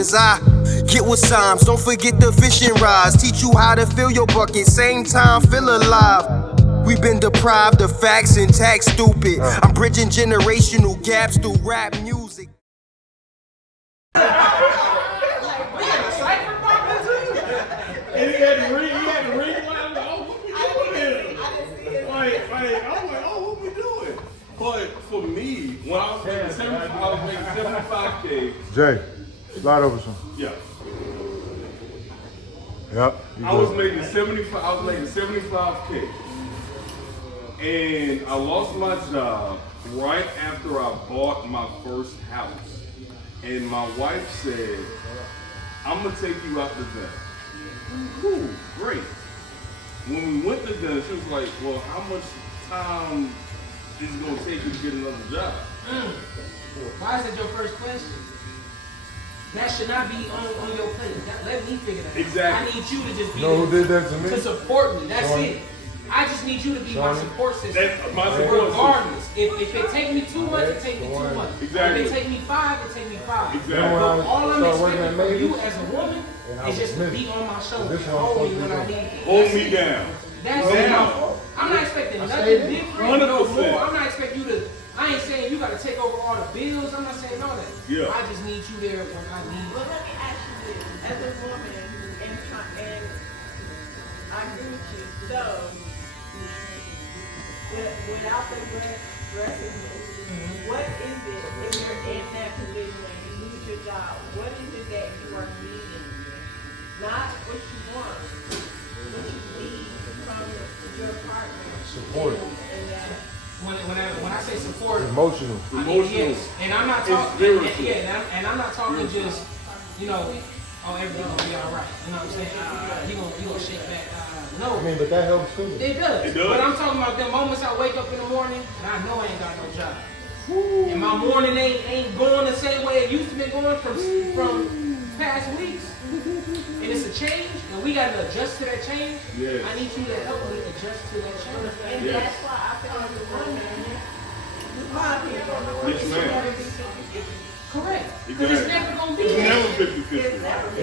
As I get with Symes, don't forget the fishing rods. Teach you how to fill your bucket, same time feel alive. We've been deprived of facts and tax stupid. I'm bridging generational gaps through rap music. But for me, when I was making 75K. Jay, slide over some. Yeah. Yep. I was making 75K. And I lost my job right after I bought my first house. And my wife said, I'm gonna take you out to dinner. Cool, great. When we went to dinner, she was like, well, how much time is it gonna take you to get another job? Why is that your first question? That should not be on your plate. Let me figure that out. Exactly. I need you to just be Who did that to me? to support me. That's Sean. it. I just need you to be my support system. That's my support Regardless. If it take me 2 months, it take me 2 months. Exactly. If it take me 5, it take me 5. Exactly. But all I'm Start working expecting at from you Mavis, as a woman is just to be on my shoulder This and one hold me supposed when to I be need you. Hold me down. That's it. I'm not expecting nothing different, no 100%. more. I'm not expecting you to. I ain't saying you got to take over all the bills. I'm not saying all that. Yeah. I just need you there when I need Well, you. let me ask you this. As a woman, and I agree with you, so, without the recognition, what is it if you're in that position and you lose your job? What is it that you are needing? Not what you want, what you need from your partner. Support. And that. When I say support, Emotional. I mean, Emotional. yes. And I'm not It's talking. spiritual. And I'm not talking just, oh, everything gonna be all right. You know what I'm saying? You gonna shake back. No. I mean, but that helps too. It does. It does. But I'm talking about the moments I wake up in the morning and I know I ain't got no job. And my morning ain't going the same way it used to be going from past weeks. And it's a change, and we gotta adjust to that change. Yes. I need you to help me adjust to that change. And Yes. that's why I feel like a woman, my opinion, Yes, ma'am. Correct. Exactly. Because it's never gonna be It's that. never 50-50. It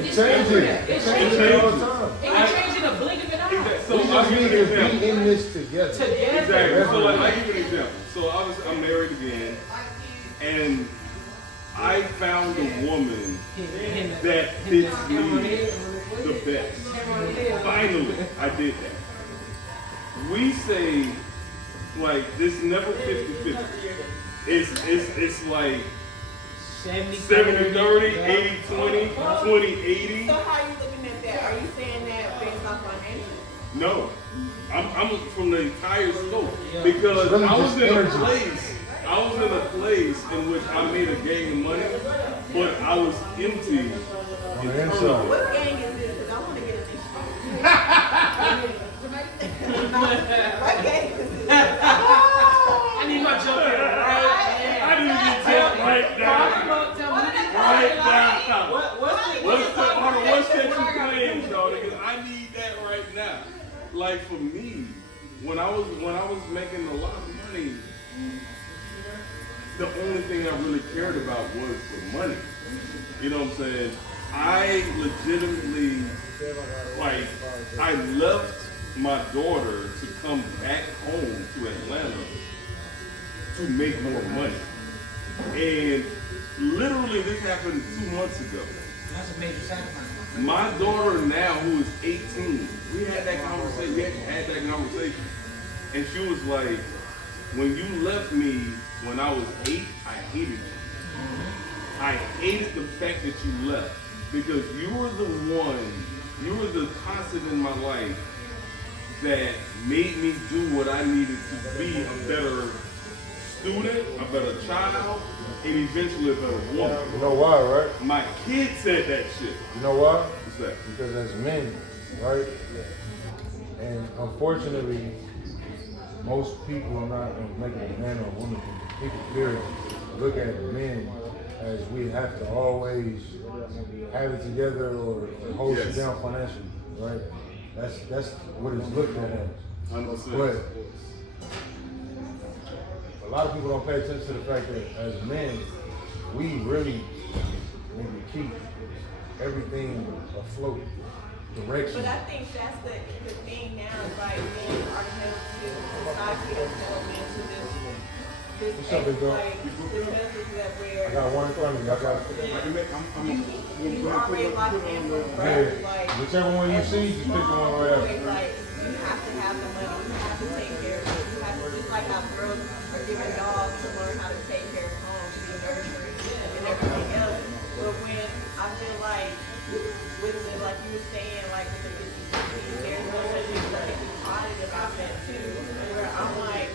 It's changes. never that. It It changes changes. all the time. It can change in a blink of an eye. Exactly. So We I'll just give need you to an example. be in this together. Together. Exactly. So like, I'll give you an example. So I'm married again, and I found a woman that fits me the best. Finally, I did that. We say, like, it's never 50-50. It's like 70-30, 80-20, 20-80. So how are you looking at that? Are you saying that based on financial? No, I'm from the entire scope because Really I was just in a energy. place in which I made a gang of money, but I was empty On the internally. inside. What gang is this? Because I want to get an issue. What gang is this? I need my jump in right now. I didn't get jumped right down. Right down. What's that you playing, Shawty? Because I need that right now. Like for me, when I was making a lot of money, the only thing I really cared about was the money. You know what I'm saying? I legitimately, like, I left my daughter to come back home to Atlanta to make more money. And literally this happened 2 months ago. That's a major sacrifice. My daughter now, who is 18, we had that conversation. And she was like, when you left me when I was 8, I hated you. I hated the fact that you left because you were the constant in my life that made me do what I needed to be a better student, a better child, and eventually a better woman. You know why, right? My kid said that shit. You know why? What's that? Because as men, right? And unfortunately, most people are not making a man or a woman. People period look at men as we have to always have it together or hold you down financially, right? That's what it's looked at as. 100%. But a lot of people don't pay attention to the fact that as men, we really need to keep everything afloat, direction. But I think that's the thing now, is like men are held to society has held into this What's up, big dog? like this message that I where got one in front of me. I got you already locked in from birth, like whichever one you see, just pick the one right after. like you have to have the money, you have to take care of it, you have to, just like how girls are giving dogs to learn how to take care of home, to be nurturing and everything else. But when I feel like with the, like you were saying, like with the 50-50, there's no such thing as being audit about that too, where I'm like,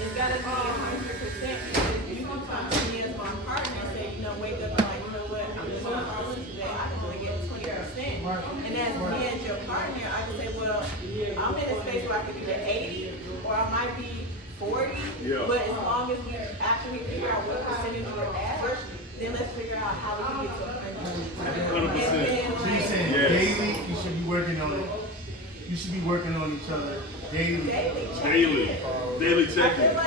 it's gotta be 100% because you can come to me as my partner and say, you know, wake up and like, you know what, I'm just gonna call this today, I can only get 20%. And as me as your partner, I can say, well, I'm in a space where I could be at 80 or I might be 40, but as long as we actually figure out what percentage we're at, then let's figure out how we can get to 100%. 100%. So you're saying daily, you should be working on it. You should be working on each other daily. Daily check-in. I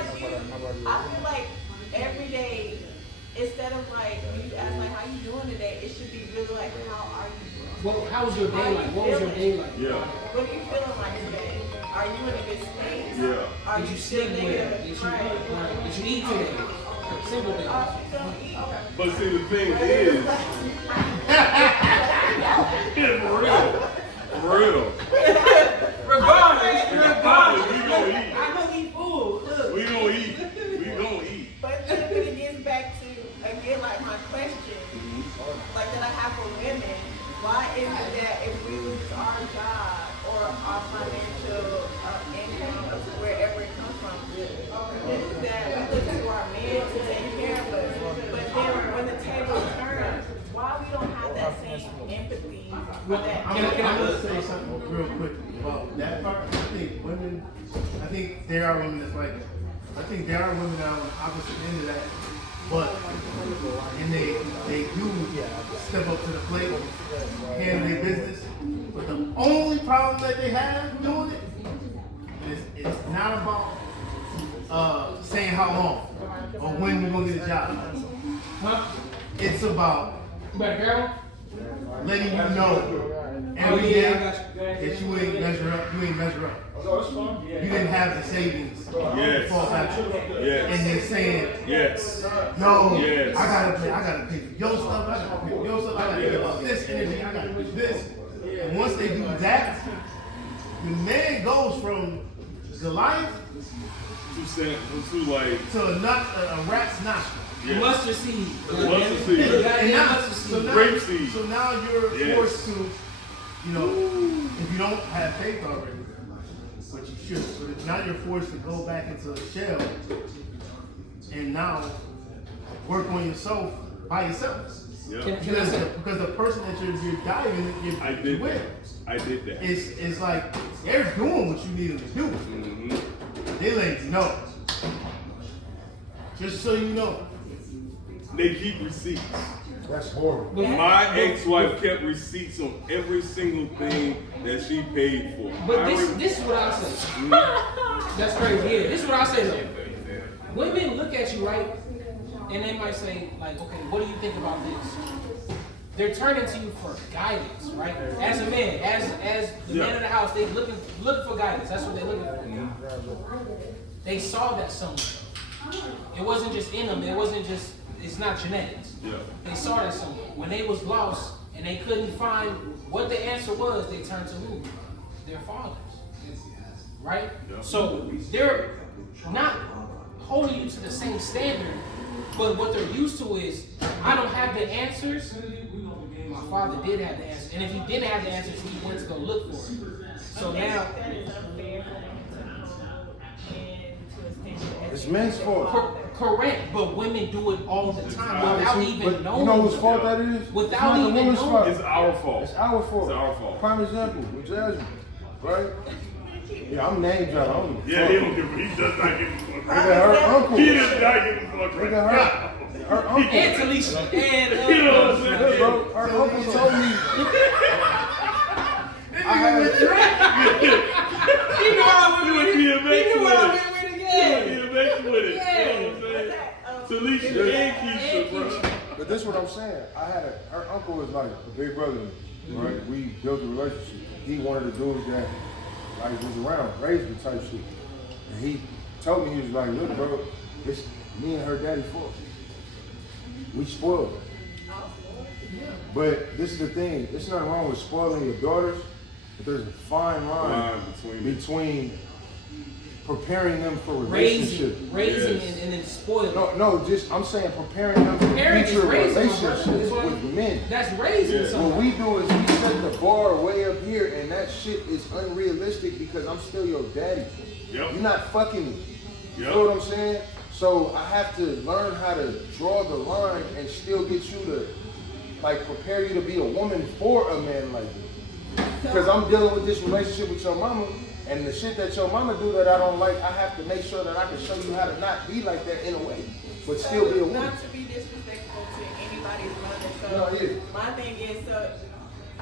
feel like every day, instead of like when you ask like how you doing today, it should be really like how are you doing? Well, how was your day like? What was your day like? Yeah. What are you feeling like today? Are you in a good space? Yeah. Are Did you still sleep well? negative? Right. Did you eat today? Simple things. Are you gonna eat? But see, the thing is, for real. Regardless, We gonna eat. I know eat food. Look. We gonna eat. But then when it gets back to, again, like my question, like that I have for women, why is it that if we lose our job or our financial income of wherever it comes from, that we look to our men to take care of us, but then when the table turns, why we don't have that same empathy for that? I'm gonna say something real quick about that part. I think there are women that's like that. I think there are women that are on the opposite end of that, but and they do step up to the plate, handle their business. But the only problem that they have doing it is it's not about saying how long or when we're gonna get a job. Huh? It's about You better girl? letting you know every Oh, day yeah, I got you. that you ain't measure up. You ain't measure up. You didn't have the savings Yes. to fall back to. Yes. And they're saying, Yes. yo, Yes. I gotta pay for your stuff, I gotta pay for your stuff, I gotta give up this energy, I gotta do this. And once they do that, the man goes from Goliath To like, to a rat's nostril. yeah. Mustard seed. Mustard seed. And now, Mustard so seed. now, Grape seed. so now you're Yes. forced to, you know, if you don't have faith already, but you should. So that now you're forced to go back into a shell and now work on yourself by yourself. Yeah. Can I Because, say? because the person that you're diving I you're did with that. I did that. is like they're doing what you need them to do. Mm-hmm. They let you know. Just so you know. They keep receipts. That's horrible. My ex-wife kept receipts on every single thing that she paid for. But this is what I say. That's crazy. Yeah, this is what I say though. Women look at you, right? And they might say, like, okay, what do you think about this? They're turning to you for guidance, right? As a man, as the man of the house, they looking for guidance. That's what they're looking for. They saw that somewhere. It wasn't just in them. It wasn't just. It's not genetics. Yeah. They saw that somewhere. When they was lost and they couldn't find what the answer was, they turned to who? Their fathers. Right? Yeah. So they're not holding you to the same standard, but what they're used to is, I don't have the answers. My father did have the answers. And if he didn't have the answers, he went to go look for it. So now, That is unfair for women to promote and to extend It's men's fault. correct, but women do it all the time without even But knowing. you know whose fault that is? Without It's not the even woman's knowing. fault. It's our fault. It's our fault. It's our fault. Prime example with Jasmine, right? Yeah, I'm name dropping. I don't give a Yeah, fuck. he don't give a. He does not give a fuck. Nigga, her uncle. He does not give a fuck. Right Nigga, now. her uncle. And Talisha. And You know what I'm saying? Yeah, bro, her uncle told me. I had you know I You went would with be it. a mix You know with I it. went with it. You would Yeah. be a mix with it. Yeah. You know what I'm saying? Talisha and Keisha, bro. But this is what I'm saying. Her uncle was like a big brother to me, right? We built a relationship. He one of the dudes that like was around, raised me type shit. And he told me, he was like, look, bro, this me and her daddy fought. We spoiled. But this is the thing, there's nothing wrong with spoiling your daughters, but there's a fine line between preparing them for relationships. Raising and then spoiling. No, just I'm saying preparing them for future relationships with men. That's raising someone. What we do is we set the bar way up here, and that shit is unrealistic because I'm still your daddy. You're not fucking me. You know what I'm saying? So I have to learn how to draw the line and still get you to like prepare you to be a woman for a man like this. Because I'm dealing with this relationship with your mama, and the shit that your mama do that I don't like, I have to make sure that I can show you how to not be like that in a way, but still be a woman. Not to be disrespectful to anybody's mother. So No, yeah. my thing is, so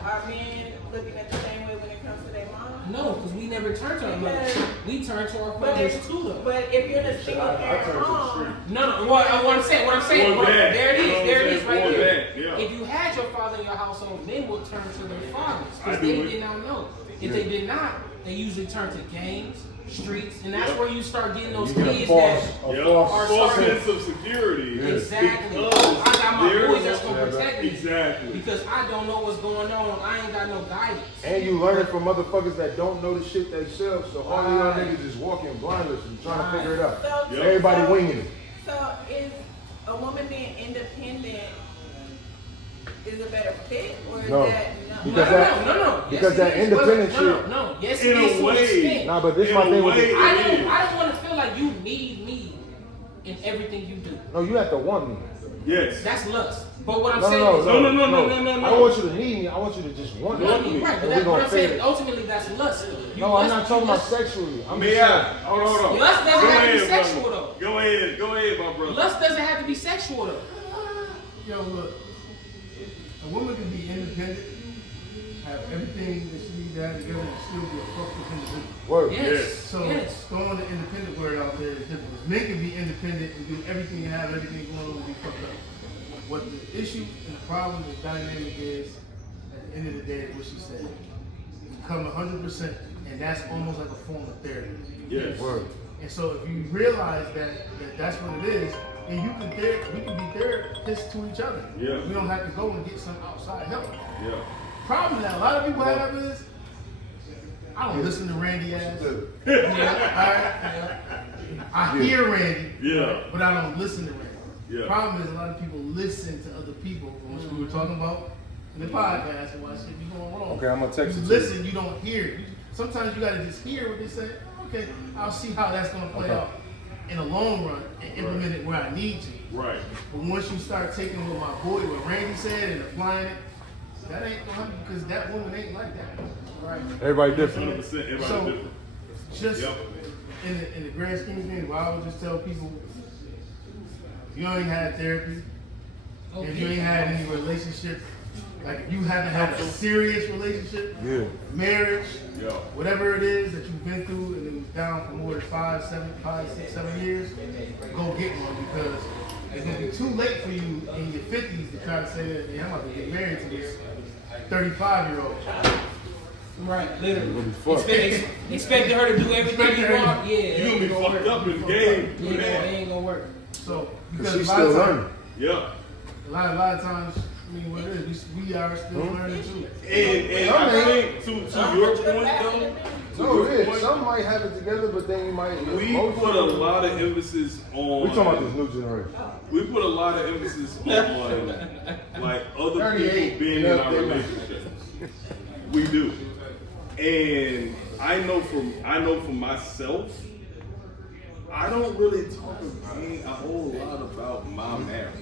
are men looking at the same way when it comes to their mom? No, because we never turn to our mothers. We turn to our But fathers too, though. But if you're in a single parent home, No, what I'm saying, Or dad. there it is, right Or there. dad, yeah. If you had your father in your household, men will turn to their fathers I because do they it. did not know. If they did not, they usually turn to gangs, streets, and that's where you start getting those You get a kids false, that a are false starting. sense of security. Exactly. Because I got my there boys is that's gonna a- protect me. Exactly. Because I don't know what's going on. I ain't got no guidance. And you learn it from motherfuckers that don't know the shit themselves, so all y'all Right. niggas just walking blindless and trying to figure it out. so, Everybody winging it. So is a woman being independent is a better fit, or is No. that Because No. because Yes, that it is. independent No. shit. Yes, In it a is to an way. extent. Nah, but this In my a thing with way, the, I don't want to feel like you need me in everything you do. no, you have to want me. Yes. That's lust. But what I'm No, saying no, is, no, No. I don't want you to need me. I want you to just want me. right, but And that's we what gonna I'm fade saying. it. Ultimately, that's lust. You No, I'm lust- not talking you about lust- sexually. I'm May just saying. I? Hold on. Lust doesn't Go have to be ahead, sexual, brother. though. Go ahead, my brother. Lust doesn't have to be sexual though. Yo, look, a woman can be independent, have everything that she needs to have together, and still be a fucked up individual. Word. Yes. So Yes. throwing the independent word out there is difficult. Men can be independent and do everything and have everything going on and be fucked up. What the issue and the problem, the dynamic is, at the end of the day, is what she said. You become 100%, and that's almost like a form of therapy. Yes. Word. And so if you realize that that's what it is, and we can be therapists to each other. Yeah. We don't have to go and get some outside help. Yeah. Problem that a lot of people have is, I don't listen to Randy ass. I hear Randy, Yeah. but I don't listen to Randy. Yeah. Problem is a lot of people listen to other people, which we were talking about in the podcast and why shit be going wrong. Okay, I'm gonna text you it to you. listen, you don't hear. Sometimes you gotta just hear what they say. Okay, I'll see how that's gonna play out in the long run and implement it where I need to. Right. But once you start taking what Randy said and applying it, that ain't gonna happen because that woman ain't like that. Right. Everybody different. 100%. Everybody So, different. just Yep. in the grand scheme of things, I would just tell people, if you ain't had therapy, if you ain't had any relationship, like if you haven't had a serious relationship, Yeah. marriage, Yeah. whatever it is that you've been through and it was down for more than 5, 6, 7 years, go get one because it's gonna be too late for you in your 50s to try to say that, hey, I'm about to get married to this 35-year-old. Right, literally. You're gonna be fucked. Expecting her to do everything you want. Yeah, it You gonna ain't be gonna fucked work. up in the game. Yeah, it ain't gonna work. So, Because because she's a lot still of times, learning. Yeah. a lot of times, I mean, what it is, we are still learning too. And I think to your point though, No, it is. Some might have it together, but then you might. we most put a of them- lot of emphasis on. We talking about this new generation. We put a lot of emphasis on like other 38, people being in yeah, our they might. relationships. We do, and I know for myself, I don't really talk a whole lot about my marriage.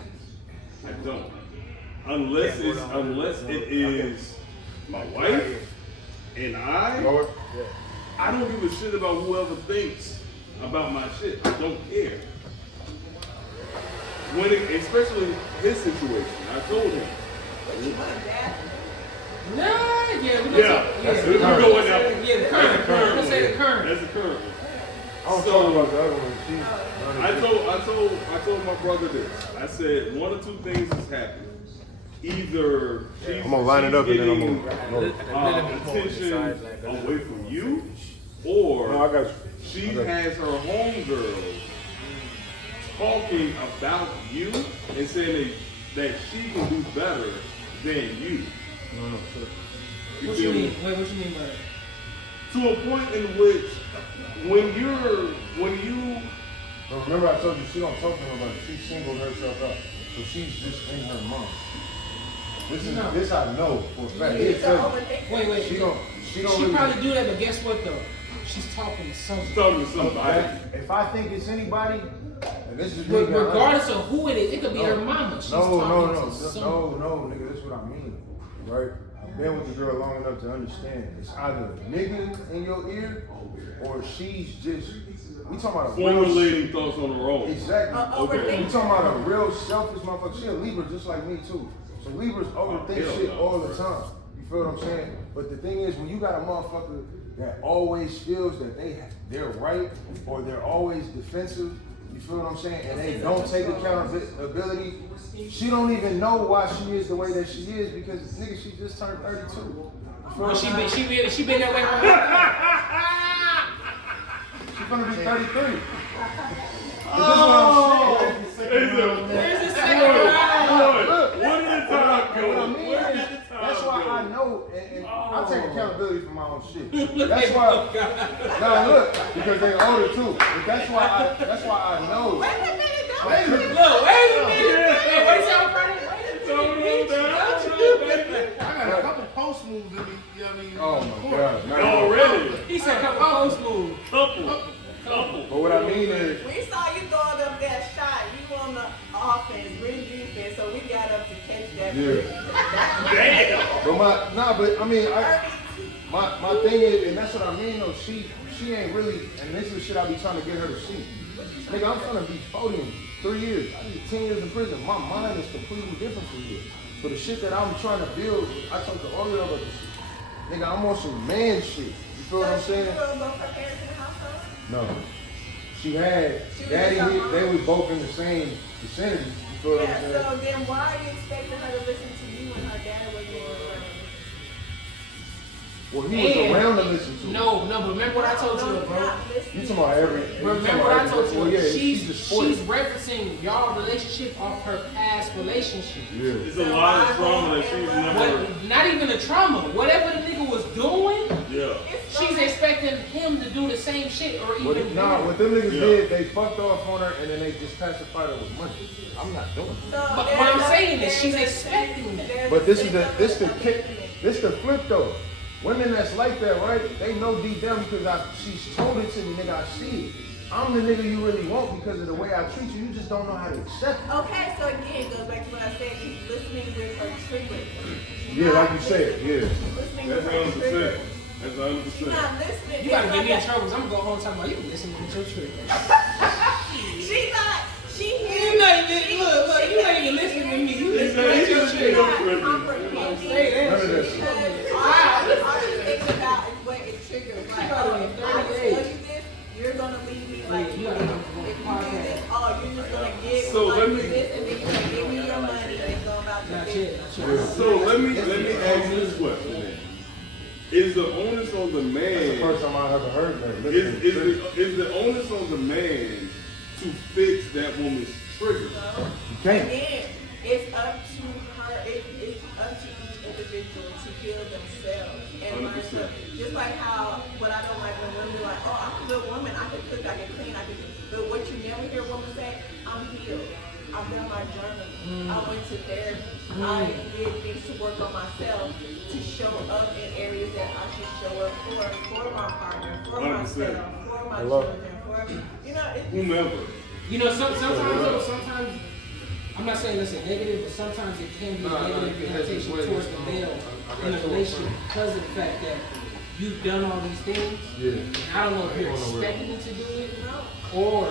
I don't, unless it is my wife and I don't give a shit about whoever thinks about my shit. I don't care. Especially his situation, I told him. Nah, yeah, we Yeah, that's we it. gonna We're going say- now. Yeah, the current. We're gonna say the current. That's the current. I don't talk about the other one. I told my brother this. I said one of two things has happened. Either she's, I'm gonna line it up and then I'm getting, gonna attention away from you, or No, I got you. she has her homegirl talking about you and saying that she can do better than you. No. What you mean? Wait, what you mean by that? To a point in which when you But remember I told you she don't talk to her about it. She singled herself out. So she's just in her mom. This I know for a fact. Wait. She don't She really, probably do that, but guess what though? She's talking to somebody. talking to somebody, if I think it's anybody, and this is me, Regardless of who it is, it could be her mama. She's talking to somebody. No, nigga, this is what I mean, right? I've been with the girl long enough to understand. It's either a nigga in your ear, or she's just, we talking about a real, formulating thoughts on her own. exactly. Okay. We talking about a real selfish motherfucker. She a Libra just like me too. So Libras overthink hell shit no. all the time. You feel what I'm saying? But the thing is, when you got a motherfucker that always feels that they're right, or they're always defensive, you feel what I'm saying? And they don't take accountability. She don't even know why she is the way that she is because nigga, she just turned 32. Well, she been that way her whole life. She's gonna be 33. Oh, There's a second round. what did the time go? What I mean Where is, did the time that's why go? I know, and I take accountability for my own shit. That's why. Nah, look, because they older too. But that's why I know. Wait a minute, don't Wait a minute. Look, wait a minute. Hey, wait till Friday. I got a couple post moves in me. You know what I mean? Oh my God. Nah. Already. He said, "Come on, smooth." Couple. But what I mean is, We saw you throwing up that shot. You on the offense, bring defense, so we got up to catch that. yeah. Damn. But I mean, my thing is, and that's what I mean though, she ain't really, and this is shit I be trying to get her to see. Nigga, I'm trying to be 40 in 3 years. I did 10 years in prison. My mind is completely different from you. So the shit that I'm trying to build, I talked to all of y'all about this shit. Nigga, I'm on some man shit. You feel what I'm saying? You gonna go for parents in the household? No. She had, daddy, they was both in the same vicinity. You feel what I'm Yeah, saying? so then why are you expecting her to listen to you when her dad wasn't even around? Well, he was around to listen to. No, but remember what I told you, bro. You talking about every. Remember what I told you? Well, yeah, she's just spoiled. referencing y'all relationship off her past relationship. Yeah. It's a lot of trauma that she's never. Not even the trauma. Whatever the nigga was doing, Yeah. she's expecting him to do the same shit or even more. What them niggas did, they fucked off on her and then they just pacified her with money. I'm not doing it. So But what I'm saying is she's expecting that. But this the kick, this the flip though. Women that's like that, right? They know deep down because she's told it to me, nigga, I see it. I'm the nigga you really want because of the way I treat you. You just don't know how to accept it. Okay, so again, it goes back to what I said. She's listening with her trigger. Yeah, like you said, yeah. Listening That's with her 100%. trigger. That's She's 100%. not listening. You gotta It's get me in not trouble because I'm gonna go home talking about you listening to your trigger. She's not. She hears. You not even look, you not even listening to me. You listening to your She's trigger. not comprehending. Say that None of that shit. shit. All she's thinking about is what it triggers. Like, probably oh, I tell you this, you're gonna leave me like you this. gotta If you do this, oh, you're just gonna get So like let me- this, and then you're gonna give me your money, and it's going about Not your yet, business. not yet. So let me ask you this question then. Is the onus on the That's the man? first time I ever heard that. Is the onus on the man to fix that woman's trigger? can't. Again, it's up to her. It's up to each individual to heal themselves and learn 100%. to. Just like how what I don't like when women be like, oh, I'm a good woman. I can cook. I can clean. I can. But what you never hear women say, I'm healed. I've done my journey. I went to therapy. I did things to work on myself to show up in areas that I should show up for my partner, for 100%. myself, for my love children, for it's Whomever. You know, sometimes I'm not saying it's a negative, but sometimes it can be a negative connotation towards the male in a relationship because of the fact that you've done all these things. Yeah. I don't know if you're expecting me to do it, or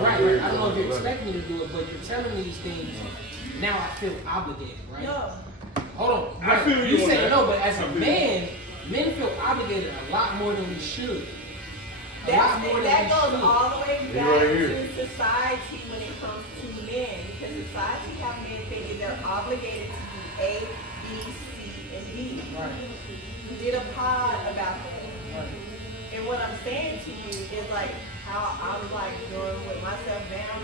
right. I don't know if you're expecting me to do it, but you're telling me these things. Now I feel obligated, right? no. Hold on. I feel you on say that. no, but as I a feel man, men feel obligated a lot more than we should. lot more than that we goes should. all the way He back right here. to society when it comes to men, because society have men thinking they're obligated to do A, B, C, and D. Right. We did a pod about that. And what I'm saying to you is like how I'm like doing with myself now.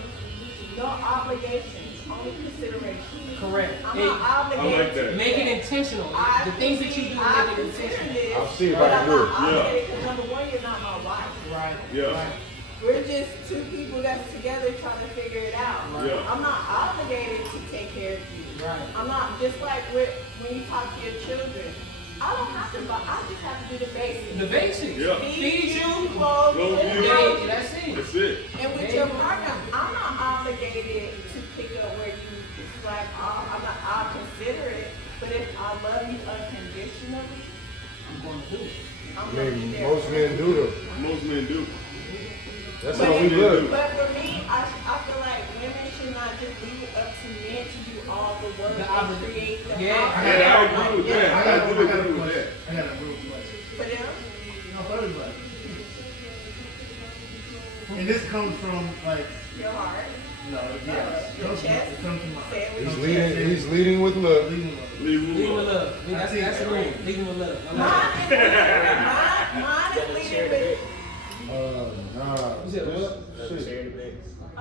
No obligations, only consideration. Correct. I'm And not obligated. I like that. make it intentional. I The things that you do, I make it consider intentional. this, I'll see if but I can I'm do it. not obligated because number one, you're not my wife. Right. Yeah. Right. We're just two people that's together trying to figure it out. Yeah. I'm not obligated to take care of you. Right. I'm not just like when you talk to your children. I don't have to buy. I just have to do the basics. The basics. Yeah. Feed you. clothes, Clothe and you. house. Yeah, that's it. That's it. And with your partner, I'm not obligated to pick up where you slack off. I'll consider it. But if I love you unconditionally, I'm going to do it. I'm I gonna be mean, there. most men do though. Most men do. That's But how we live. But for me, I feel like women should not just leave it up to men to do all the work The and obli- create the Yeah. house. Yeah, I agree with that. I got a agree question. with that. I got a real question. For them, No, for everybody. And this comes from like, your heart, no, yes, your chest, it comes from my say it with He's your leading. chest. He's leading with love. leading love. Leave Lead them with alone. love. I mean, that's the rule. Lead with love. I like Mine that. is leading with, Nah. You said what? Shit. uh,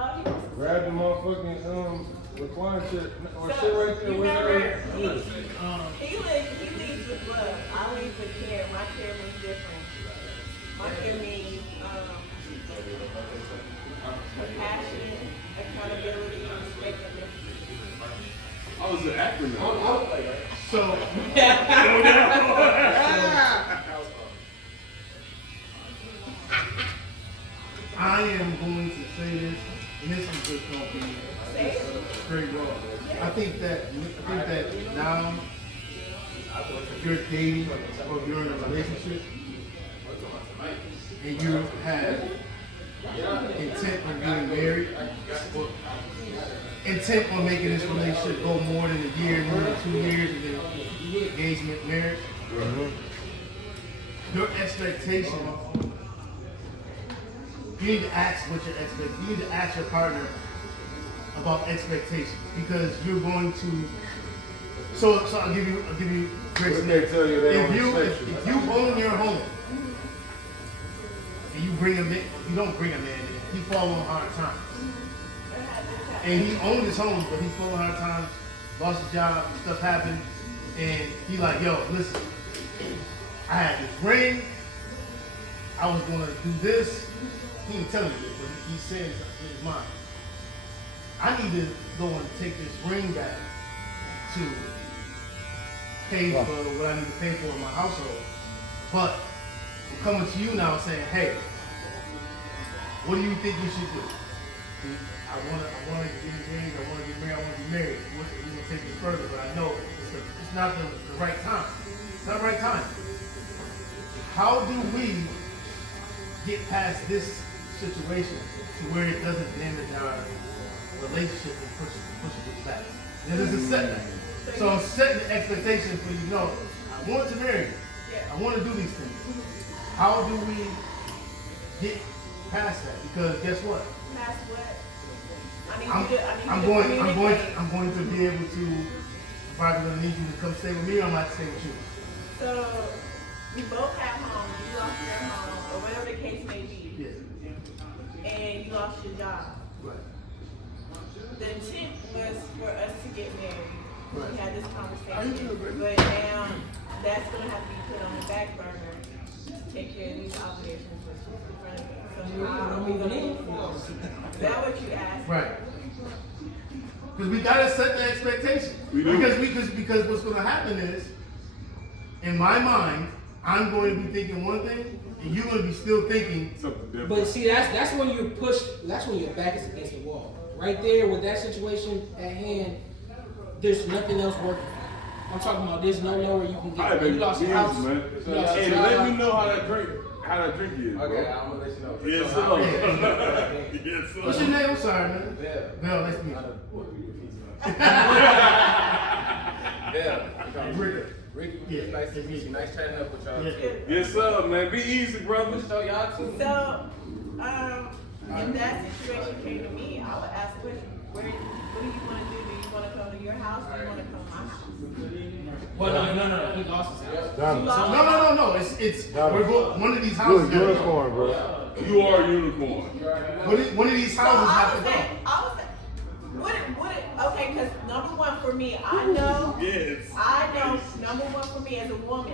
Grab the motherfucking recline shit or so, shit right there. you What's remember, that? he leads with love. I lead with care. My care means different. My care means compassion, accountability, respect, and empathy. Oh, it's an acronym. So, I am going to say this, and this is just going to be Say it. very raw. I think that now, if you're dating or if you're in a relationship, and you have intent on getting married, or intent on making this relationship go more than a year, more than 2 years, and then engagement, marriage, your expectation, you need to ask what your expectation. You need to ask your partner about expectations because you're going to. So I'll give you great What they tell you they don't expect you. if you own your home and you bring a man, you don't bring a man in, he fall on hard times. And he owned his home, but he fall on hard times, lost his job, stuff happened, and he like, yo, listen, I had this ring, I was gonna do this. He ain't telling me this, but he's saying something in his mind. I need to go and take this ring back to pay for what I need to pay for in my household. But I'm coming to you now saying, hey, what do you think we should do? I want to get engaged, I want to get married, I want to be married. We're going to take this further, but I know it's not the right time. It's not the right time. How do we get past this situation to where it doesn't damage our relationship and push it back? There's a setback. So I'm setting the expectation for you to know, I want to marry you. I want to do these things. How do we get past that? Because guess what? Past what? I'm going to be able to, I'm probably going to need you to come stay with me or I might stay with you. So, we both have homes, you lost your home, or whatever the case may be, Yeah. and you lost your job. Right. The intent was for us to get married. Right. We had this How you conversation, doing, baby? but now that's going to have to be put on the back burner to take care of these obligations which is in front of us. So how are we going to move forward? Is that what you asked? Right. Because we gotta set the expectation. We do. Because what's gonna happen is, in my mind, I'm going to be thinking one thing, and you're gonna be still thinking. Something different. But see, that's when you're pushed. That's when your back is against the wall. Right there, with that situation at hand, there's nothing else working. I'm talking about there's no lower you can All right, get. baby. You lost your Yes, house. man. You lost your And job. let me know how that drink is. Bro. Okay, I'm gonna let you know. Yes, So, sir. Yes, sir. What's your name? I'm sorry, man. Yeah. Bell, nice to meet Yeah. you. Yeah. Rick. Ricky, Yeah. nice to meet you. Nice chatting up with y'all. Yeah. Too. Yes, sir, man. Be easy, brother. So y'all too. So, if that situation came to me, I would ask, what do you want to do? Do you want to come to your house or do you want to come to my house? Well, no. He lost his house. Donald, No. It's we're going. One of these houses. you're a unicorn, bro. You are a unicorn. One of these So houses I have would to say, go. okay, because number one for me, I know, Yes. number one for me as a woman,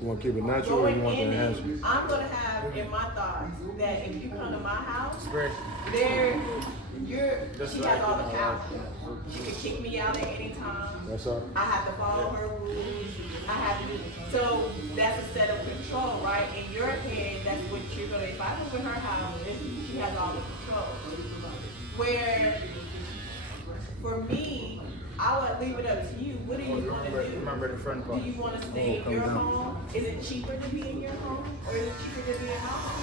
You want to keep it natural or you going want to in enhance it, it? I'm gonna have in my thoughts that if you come to my house, she has all the power. She can kick me out at any time. That's all. I have to follow her rules. I have to do so. That's a set of control, right? In your head, that's what you're gonna. If I move in her house, she has all the control. Where for me, I would leave it up to you. What do you want to do? Remember the front part. Do you want to stay in your home? Is it cheaper to be in your home, or is it cheaper to be in my home?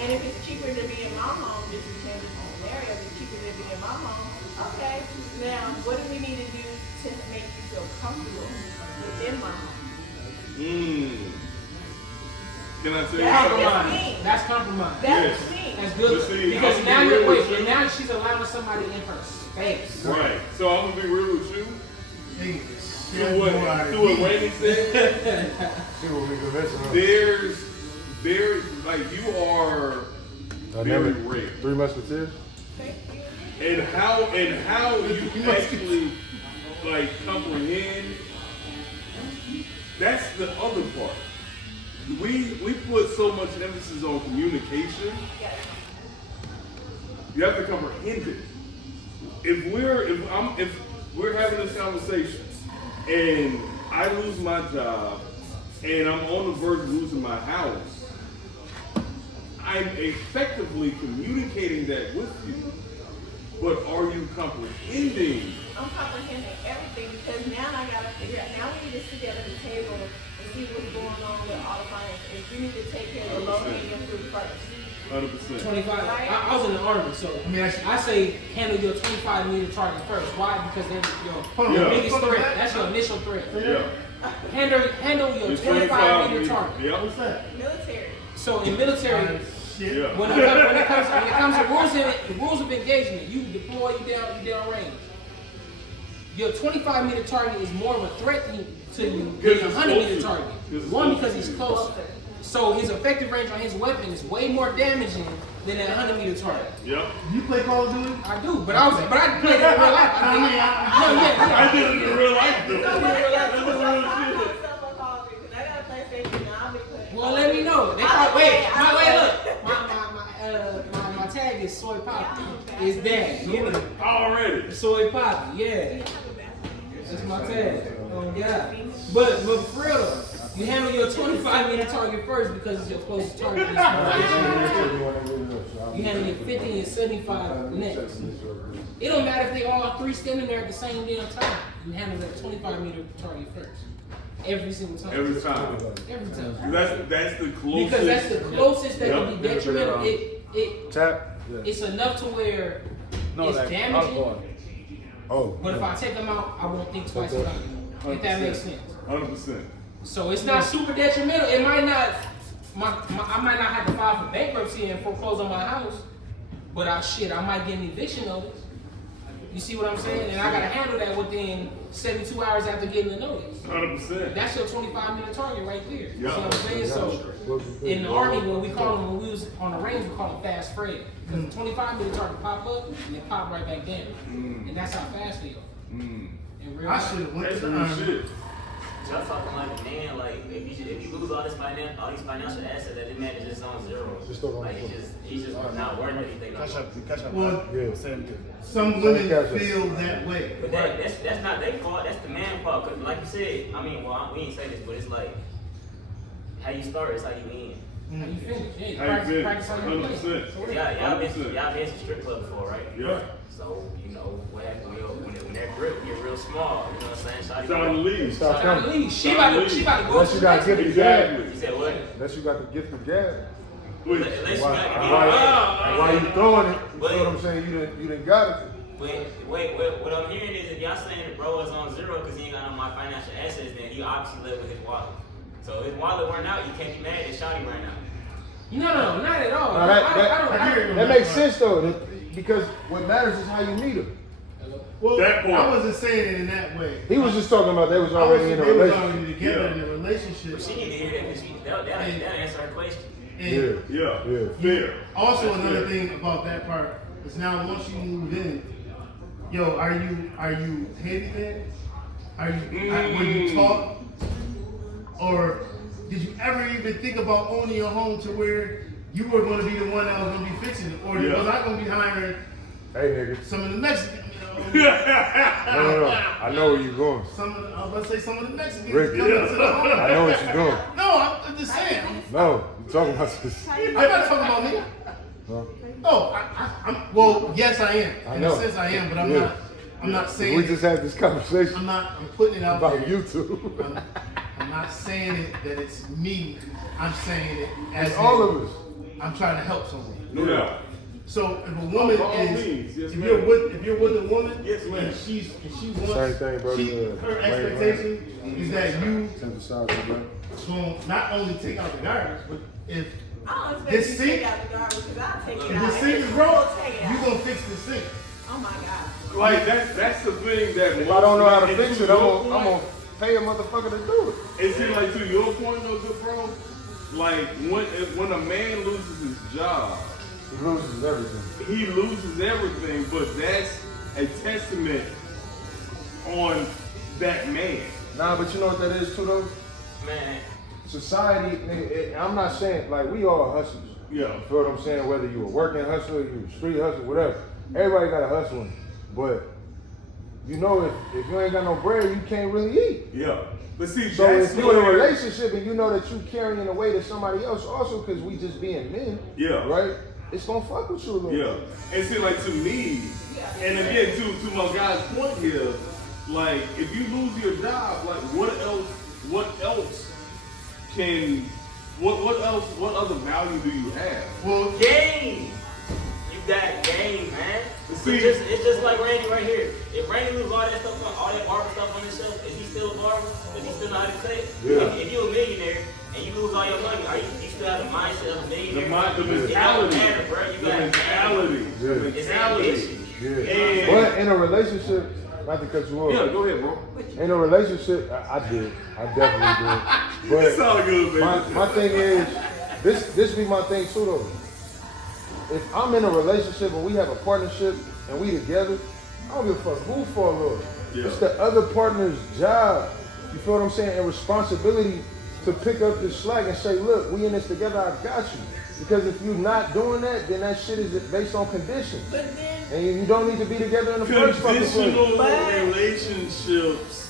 And if it's cheaper to be in my home, just depends on the scenario. If it's cheaper to be in my home, okay. Now, what do we need to do to make you feel comfortable within my home? Can I tell you That's something? Compromise. That's compromise. That's Yes. what you mean. That's good. But see, Because I'm now gonna be you're real with wait, you. now she's allowing somebody in her space. Right. So I'm gonna be real with you. Hey, Do what Randy said. See what we can mention. There's like you are very rare. Three Musketeers? Thank you. And how you actually like comprehend, that's the other part. We put so much emphasis on communication. Yes. You have to comprehend it. If we're having this conversation and I lose my job and I'm on the verge of losing my house, I'm effectively communicating that with you. But are you comprehending? I'm comprehending everything because now I gotta figure out. Now we need to sit down at the table and see what's going on with all the finances. We need to take care of the low hanging fruit first. 100%. 25. I was in the army, so I say handle your 25-meter target first. Why? Because that's your biggest threat. That's your initial threat. Yeah. Handle your 25-meter target. Yeah. What's that? Military. So in military, Yeah. when it comes to rules of engagement, you deploy, you down range. Your 25-meter target is more of a threat to you than a 100-meter target. One, because he's closer. So his effective range on his weapon is way more damaging than that 100-meter target. Yep. You play Call of Duty? I do, but I played it in real life. I did it in real life though. Well, let me know. They call, look. My tag is Soy Poppy. It's that. You know, Already. Soy Poppy, yeah. That's my tag. Oh, yeah. But for real though, you handle your 25-meter target first because it's your closest target. You handle your 50 and your 75 next. It don't matter if they all three standing there at the same damn time. You handle that 25-meter target first. Every single time. Every time. Every time. That's the closest. Because that's the closest that can be Yep. detrimental. Tap? Yeah. It's enough to where it's like damaging. Oh. But if I take them out, I won't think twice about it. If that makes sense. 100%. So it's not super detrimental. It might not. I might not have to file for bankruptcy and foreclose on my house, but I might get an eviction notice. You see what I'm saying? And I gotta handle that within 72 hours after getting the notice. 100%. That's your 25-minute target right there. You Yeah. see what I'm saying? So in the army, when we was on the range, we call them fast Fred. Because the 25-minute target pop up and they pop right back down. And that's how fast they are. In real I life. should have went That's to the real army. shit. Y'all talking like a man, like if you lose all these financial assets, that this man is just on zero. Just throw it on Like the floor. he's just not worth anything. No Catch more. up, catch up. Well, Yeah. some women feel that way. But that's not their fault. That's the man fault. Cause like you said, I mean, well, we ain't say this, but it's like how you start is how you end. How you finish? Yeah, you How you practice on your play. 100%. Y'all been 100%. to strip club before, right? Yeah. So you know what happens when that grip get real small. You know what I'm saying? It's time to leave. Stop Trying to coming. leave. She about to go Unless to you the got next to one. get the gab. You Exactly. said what? Unless you got to get the gab. Which, Unless you Why, got to why you throwing it? You know what I'm saying? You didn't got it. Wait, what I'm hearing is if y'all saying the bro is on zero because he ain't got no my financial assets, then he obviously live with his wallet. So if his wallet ran out, you can't be mad that Shawty ran out. No, not at all. No, that makes sense though, because what matters is how you meet him. Well, That part. I wasn't saying it in that way. He was just talking about they was already in a They was relationship. already together in a But relationship. she need to hear that because that answer her question. And Yeah. Fair. also That's another fair. thing about that part is now once you move in, yo, are you handyman? Are you were you taught, or did you ever even think about owning your home to where you were going to be the one that was going to be fixing it, or was I going to be hiring Hey nigga. some of the Mexicans? No. I know where you're going. I was about to say some of the Mexicans Rick, coming to the home. I know what you're doing. No, I'm just saying. No, you're talking about this. I'm not talking about me. Huh? No, well, yes, I am. I In know. a sense, I am, but I'm Yeah. not. I'm not saying. We just had this conversation I'm putting it out about there. YouTube. I'm not saying it that it's me. I'm saying it as It's all in of us. I'm trying to help someone. No doubt. So if a woman By all is, means, yes, if ma'am. you're with a woman, Yes, ma'am. and she wants, Same thing, bro. her expectation is that you will not only take out the garbage, but if I don't This expect you to take sink- out the garbage because I'll take it if out. the sink is We'll broke, take it you out. gonna fix the sink. Oh my God. Like that's the thing that If I don't know how to and fix it, your I'm gonna point- pay a motherfucker to do it. And see, like to your point, though, good bro. Like when a man loses his job, He loses everything. he loses everything. But that's a testament on that man. Nah, but you know what that is too though? Man, Society, nigga, I'm not saying, like, we all hustlers. Yeah. You feel what I'm saying? Whether you a working hustler, you a street hustler, whatever. Everybody got a hustling. But, you know, if you ain't got no bread, you can't really eat. Yeah. But see, So that's if you're in a where- relationship and you know that you carrying the weight of somebody else also because we just being men, Yeah. right? It's gonna fuck with you a little Yeah. bit. And see, like to me, and again, to my guy's point here, like if you lose your job, like what else can, what other value do you have? Well, game. You got game, man. See- It's just like Randy right here. If Randy lose all that stuff, all that barber stuff on himself, is he still a barber? Does he still know how to cut? Yeah. If you're a millionaire and you lose all your money, you still have the mindset of a millionaire? The It don't mentality, matter, bro. You the got mentality, Yeah. the It's mentality. ambition. Yeah. And- But in a relationship, not to cut you off. Yeah, go ahead, bro. In a relationship, I did. I definitely did. It's all good, baby. My thing is, this be my thing too though. If I'm in a relationship and we have a partnership and we together, I don't give a fuck who fall off. Yeah. It's the other partner's job. You feel what I'm saying? And responsibility to pick up this slack and say, look, we in this together, I got you. Because if you're not doing that, then that shit is based on conditions. But then, And you don't need to be together in the first fucking place. Conditional But- relationships.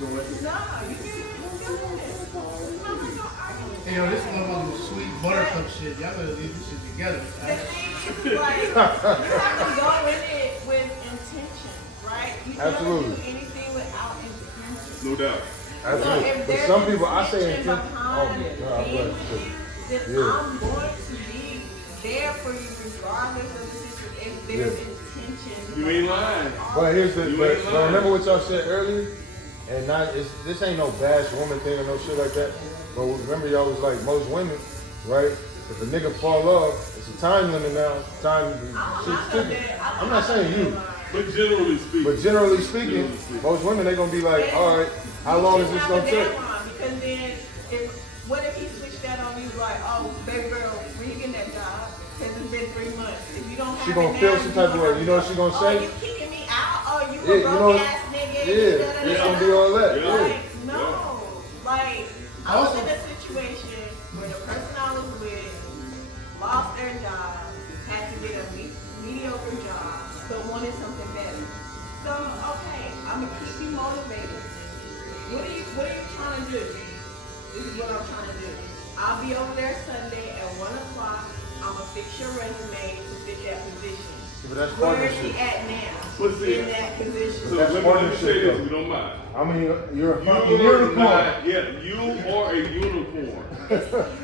no, you can do it. I'm not gonna argue. hey, yo, this motherfucker was sweet buttercup shit. Y'all better leave this shit together. The thing is, like, you have to go in it with intention, right? You can't Absolutely. do anything without intention. No doubt. So Absolutely. if But there's some people, I say intention intent. behind God being bless with you. you, then Yeah. I'm going to be there for you regardless of the situation. If there's intention. You ain't lying. But here's the, You ain't but lying. remember what y'all said earlier? And this ain't no bash woman thing or no shit like that. But remember y'all was like, most women, right? If a nigga fall off, it's a time limit now. Time, shit's ticking. I'm not saying you, But generally speaking. but generally speaking, most women, they gonna be like, all right, how long is this gonna take? Because then, what if he switched that on you, like, oh, baby girl, when you getting that job? Because it's been 3 months. If you don't have She it gonna now, feel some type of way. You know what she gonna say? Oh, you kicking me out? Oh, you Yeah, a you broke know- ass nigga? Yeah, it's gonna be all that. Yeah. Yeah. Like, no. Like, I was in a situation where the person I was with lost their job, had to get a mediocre job, but wanted something better. So, okay, I'm gonna keep you motivated. What are you trying to do? This is what I'm trying to do. I'll be over there Sunday at 1 o'clock. I'm gonna fix your resume to fit that position. But that's Where is partnership. he at now? But see- In that position. So That's let me say partnership, this, though. if you don't mind. I mean, you're a You fucking are unicorn. not, yeah, you are a unicorn.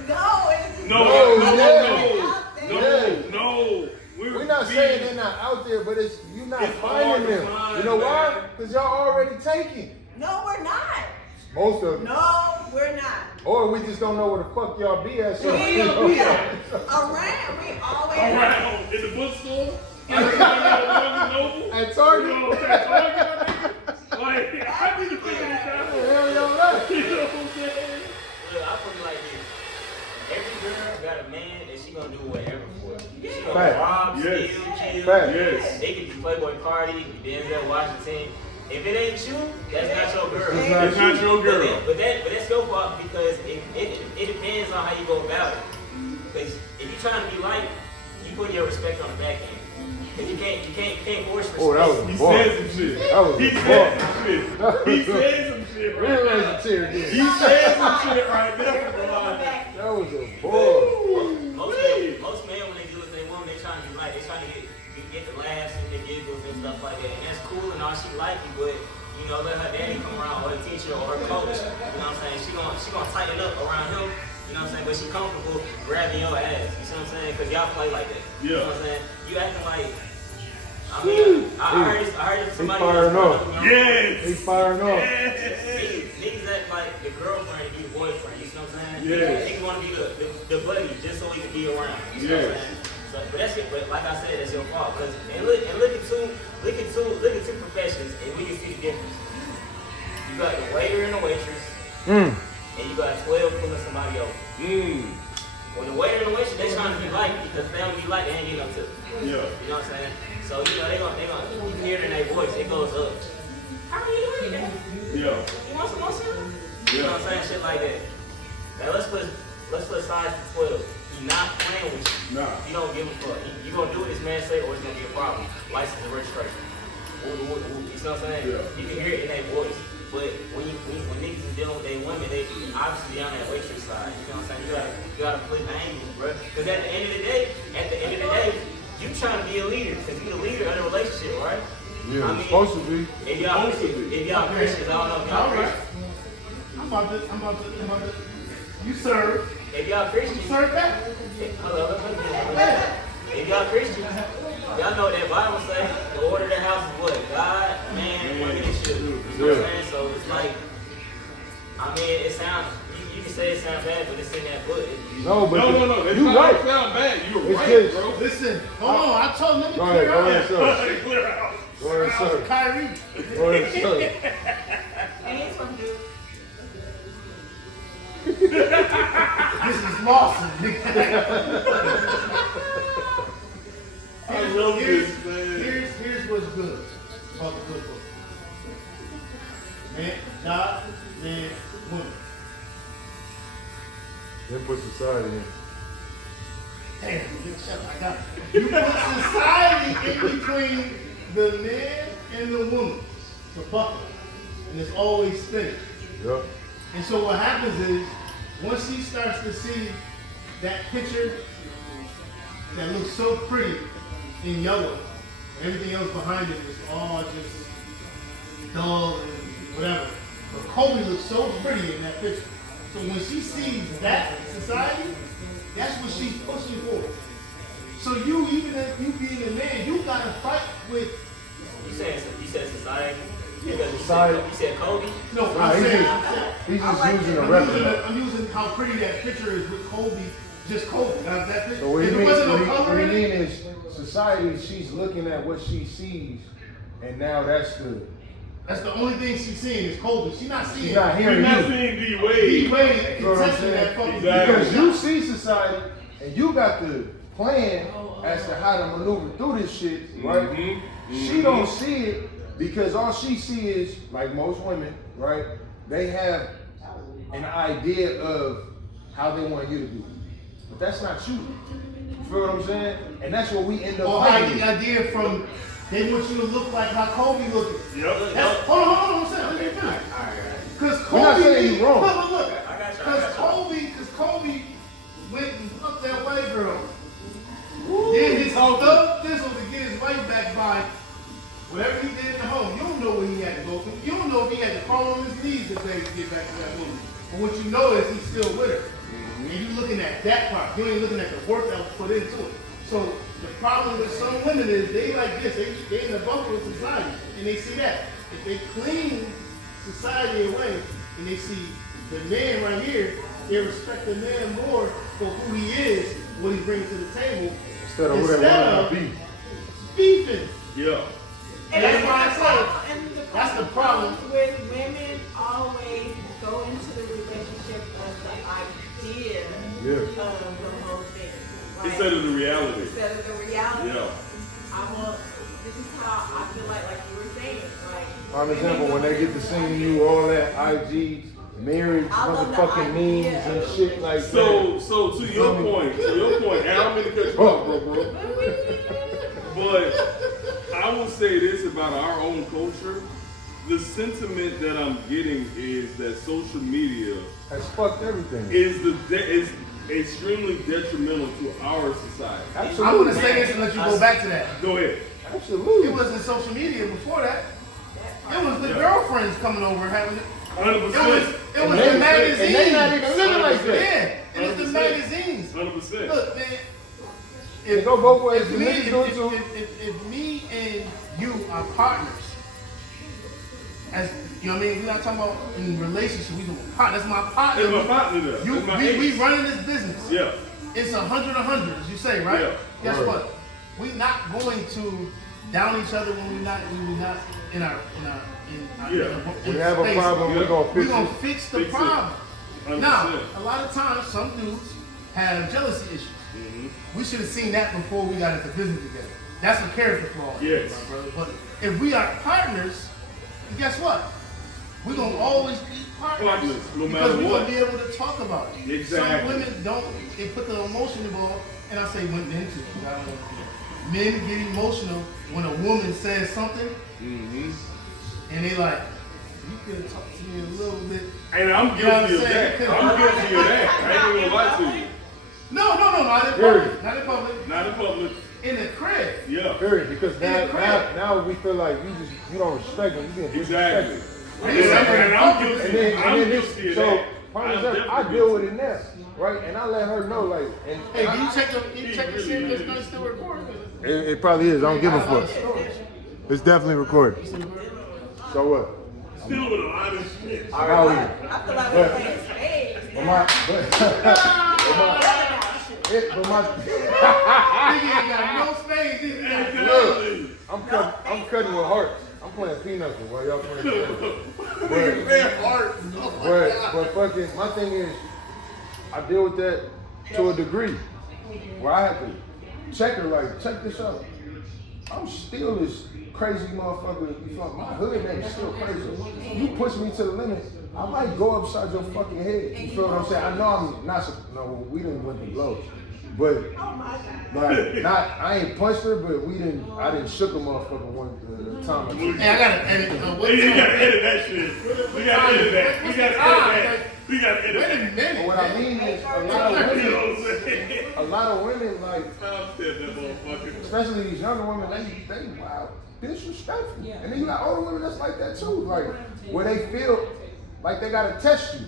No, it's No, No, no, yeah. no, no, no. We're We're not saying they're not out there, but it's you not finding them. You know why? Because y'all already taking. No, we're not. Most of them. No, we're not. Or we just don't know where the fuck y'all be at. So We around. We always Around in the bookstore. At Target. Like, I need to figure this out. Hell y'all at? You know what I'm saying? Look, I put it like this. Every girl got a man that she gonna do whatever for. She gonna Fact. rob, Yes. steal, kill. Fact. Yes. They could be Playboy Cardi, Denzel Washington. If it ain't you, that's not your girl. It's not your girl. But that's your fault because it depends on how you go about it. Because if you're trying to be light, you put your respect on the back end. Because you can't force respect. Oh, that was a He bar. said some shit. That was He a said bar. some shit. He said some shit right Real as now. a tear again. He said some shit right there, bro. That was a bar. Most men when they do what they want, they trying to be light. They trying to get the laughs and the giggles and stuff like that. And that's cool and all she like you, but you know, let her daddy come around or her teacher or her coach. You know what I'm saying? She gonna tighten up around him. You know what I'm saying? But she comfortable grabbing your ass. You see what I'm saying? Because y'all play like that. You know what I'm saying? You acting like. I mean, I heard somebody. He's firing off. Yes. He's firing off. Niggas act like the girlfriend be the boyfriend. You see what I'm saying? Yes. Niggas want to be the buddy just so he can be around. You see what I'm Yes. saying? So, but that's it. But like I said, that's your fault. Cause look at two professions, and we can see the difference. You got the waiter and the waitress, and you got 12 pulling somebody over. When the waiter and the waitress, they trying to be light because if they don't be light, they ain't getting no tip. Yeah. You know what I'm saying? So you know they gonna you can hear it in their voice. It goes up. How are you doing today? Yeah. You want some more cereal? You know Yeah. what I'm saying? Shit like that. Now let's put size to 12. He not playing with you. Nah. You don't give a fuck. You gonna do what this man say, or it's gonna be a problem. License and registration. You know what I'm saying? Yeah. You can hear it in their voice. But when niggas is dealing with their women, they obviously on that waitress side. You know what I'm saying? You gotta flip angles, bro. Because at the end of the day, you trying to be a leader. Because you the leader of the relationship, right? Yeah, I mean, it's supposed to be. If y'all Christians, I don't know if y'all All right. Christians. I'm about to. You serve. If y'all Christians, Serve back. hold up, let me get it. If y'all Christians, y'all know that Bible say the order of the house is what? God, man, women, and shit. You know what I'm saying? So it's like, I mean, it sounds, you can say it sounds bad, but it's in that book. No, but No. It's you not right. gonna sound bad. You're It's right, just- bro. Listen, hold on. I told him let me Go ahead, clear go out. ahead, sir. Clear out. Go ahead, sir. Kyrie. Go ahead, sir. And he's from Duke. This is Lawson. I love this, man. Here's what's good about the good book. Man, God, man, woman. Then put society in. Damn, I got it. You put society in between the man and the woman. It's a bucket. And it's always spinning. Yep. And so what happens is, once she starts to see that picture that looks so pretty in yellow, everything else behind it is all just dull and whatever. But Kobe looks so pretty in that picture. So when she sees that society, that's what she's pushing for. So you, even if you being a man, you gotta fight with. You said society? Yeah, society. You said Kobe? No, Nah, I'm he's saying. He's just using a reference. I'm using how pretty that picture is with Kobe, just Kobe. Now, that picture, So what if he it mean, wasn't no what color he in mean it, is society, she's looking at what she sees, and now that's that's the only thing she's seeing is Kobe. She's not seeing. she's not You're hearing not you. seeing D D Wade. Wade You know what I'm contesting that saying? fucking Exactly. Because you see society, and you got the plan as to how to maneuver through this shit, right? She don't see it because all she see is, like most women, right? They have an idea of how they want you to do. But that's not you. You feel what I'm saying? And that's what we end up Or how fighting. the idea from they want you to look like how Kobe looking. Yep. That's, hold on, one second. Let me finish. Because We're not Kobe, saying you wrong. look. I got you. Because Kobe went and fucked that white girl. Then his thug thistle to get his wife back by whatever he did in the home. You don't know what he had to go through. You don't know if he had to crawl on his knees to beg to get back to that woman. But what you know is he's still with her. And you looking at that part. You ain't looking at the work that was put into it. So the problem with some women is they like this. They in the bubble of society, and they see that. If they clean society away, and they see the man right here, they respect the man more for who he is, what he brings to the table, Instead of whatever be. beefing. Yeah. And that's why I say that's the problem. With women always go into the relationship with the idea of the whole thing. Right? Instead of the reality. Instead of the reality. Yeah. This is how I feel like you were saying. Like, For example, when they get to seeing you all that IG marriage, I love the motherfucking memes idea. and shit like So to your point, and I'm gonna cut you off, bro. But I will say this about our own culture. The sentiment that I'm getting is that social media has fucked everything. is extremely detrimental to our society. Absolutely. I'm gonna say this and let you go back to that. Go ahead. Absolutely. It wasn't social media before that. It was the girlfriends coming over having it. 100%. It was the magazines. And they not even living like that. Yeah, it was the 100%. magazines. 100%. Look, man. It go both ways. If The me, niggas do it too. if me and you are partners, as you know what I mean, we're not talking about in relationship. We do partner. That's my partner. That's my partner there. That's my We ace. running this business. Yeah. It's 100, as you say, right? Yeah. Guess Right. what? We're not going to down each other when we're not in our We have a space. problem, we're gonna We're fix gonna it. fix the Fix it. problem. 100%. Now, a lot of times, some dudes have jealousy issues. We should have seen that before we got into business together. That's a character flaw, Yes. my brother. But if we are partners, guess what? We're gonna always be partners, Partners, no because matter we're what. gonna be able to talk about it. Exactly. Some women don't. They put the emotion involved, and I say women too. I don't want to be. Men get emotional when a woman says something, and they like, you could have talked to me a little bit. And I'm You know what I'm guilty of saying? that. I'm guilty of that. I ain't gonna lie to you. No, not in Period. public. Not in public. Not in public. In the crib. Yeah. Period. Because Yeah, correct. now we feel like you don't respect them. You being Exactly. disrespectful. And I'm guilty. And then I'm this, guilty of so that. for I'm example, I definitely deal guilty. with it now, right? And I let her know, like, and Hey, I- can you check and see if this gun's still recording? it probably is. I don't give a fuck. It's definitely recorded. So what? Still with a lot of shit. I got you. I feel like we're playing spades. But my, but my, Nigga ain't got no space. He got Exactly. I'm cutting with hearts. I'm playing pinochle while y'all playing spades. Man, art. But fucking, my thing is, I deal with that to a degree, where I have to check her, like, check this out. I'm still this crazy motherfucker. You feel my hood name is still crazy. You push me to the limit, I might go upside your fucking head. You feel what I'm saying? I know I'm not. No, we didn't win the blows, but like, I ain't punched her, but I didn't shook a motherfucker one time. Hey, I gotta edit. You gotta edit that shit. We gotta edit that. We gotta edit that. We gotta edit Wait a that. minute. But what I mean is, You know what I'm saying? a lot of women, like, I'm still that motherfucker. especially these younger women, they wild, disrespectful. And then you got older women that's like that too, like, where they feel like they gotta test you.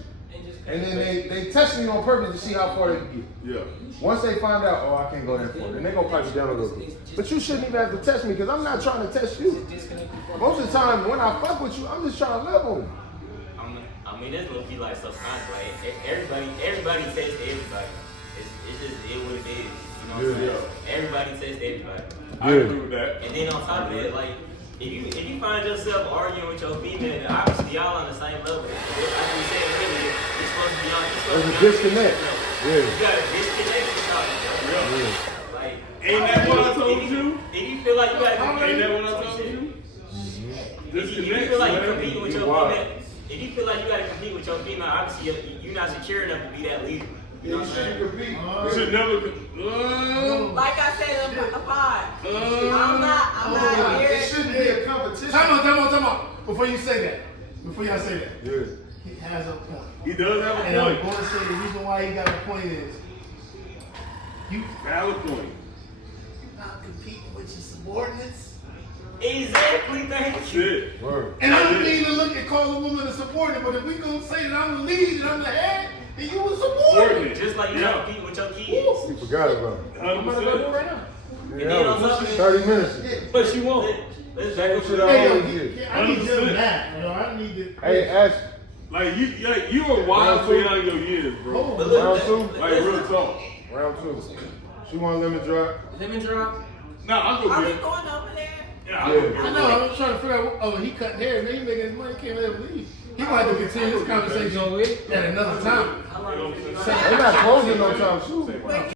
And then they test you on purpose to see how far they can get. Yeah. Once they find out, oh, I can't go that far, then they gonna pipe you down a little bit. But you shouldn't even have to test me, because I'm not trying to test you. Most of the time, when I fuck with you, I'm just trying to level. I mean, that's gonna be like subconscious. Like everybody tests everybody. It's just what it is. You know what I'm saying? Everybody tests everybody. I agree with that. And then on top of that, like if you find yourself arguing with your female, then obviously y'all on the same level. Like we said earlier, you're supposed to be on. There's a disconnect. You gotta disconnect with y'all. Like, Ain't that what I told you? if you feel like you gotta Ain't that what I told you? if you feel like you're competing with your female, if you feel like you gotta compete with your female, obviously you're not secure enough to be that leader. You know what I'm saying? You should never. Like I said, I'm not here. It shouldn't be a competition. Time out. Before y'all say that, Yeah. he has a point. He does have And a I'm point. going to say the reason why he got a point is you Valid point. not competing with your subordinates. Exactly, thank That's you. it. Word. And I don't mean to look and call a woman a subordinate, but if we gonna say that I'm the lead and I'm the head, then you a subordinate. Just like you Yeah. gotta compete with your kids. You Forgot about it. I'm about to go do it right now. Yeah, that was 30 minutes. But she won't. Same shit I Hey, always did. I need them back. You know, I need to. Hey, Ash, Like you were wild beyond your years, bro. round two? Like real talk. Round two. She want lemon drop. Lemon drop. Nah, I'm gonna Are we get. going over there? Yeah, I'm gonna I get. know. I'm trying to figure out. Oh, he cut hair. Man, he making his money. Can't let him leave. He might have to continue this conversation at another time. You know what I'm saying? They're not closing no time soon.